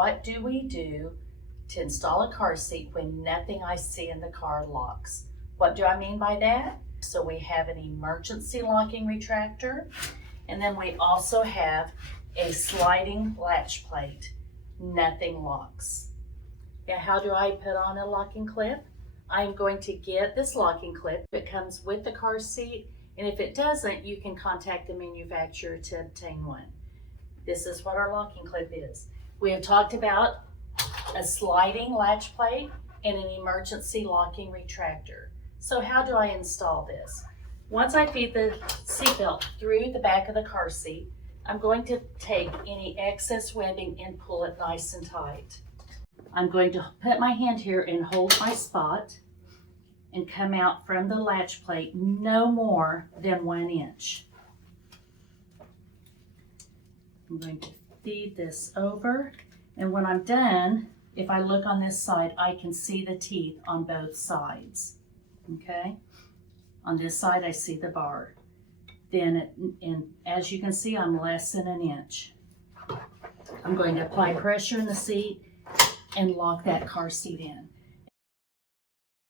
what do we do to install a car seat when nothing I see in the car locks? What do I mean by that? So we have an emergency locking retractor, and then we also have a sliding latch plate. Nothing locks. Now, how do I put on a locking clip? I'm going to get this locking clip. It comes with the car seat, and if it doesn't, you can contact the manufacturer to obtain one. This is what our locking clip is. We have talked about a sliding latch plate and an emergency locking retractor. So how do I install this? Once I feed the seatbelt through the back of the car seat, I'm going to take any excess webbing and pull it nice and tight. I'm going to put my hand here and hold my spot and come out from the latch plate no more than 1 inch. I'm going to feed this over, and when I'm done, if I look on this side, I can see the teeth on both sides. Okay? On this side, I see the bar. And as you can see, I'm less than 1 inch. I'm going to apply pressure in the seat and lock that car seat in.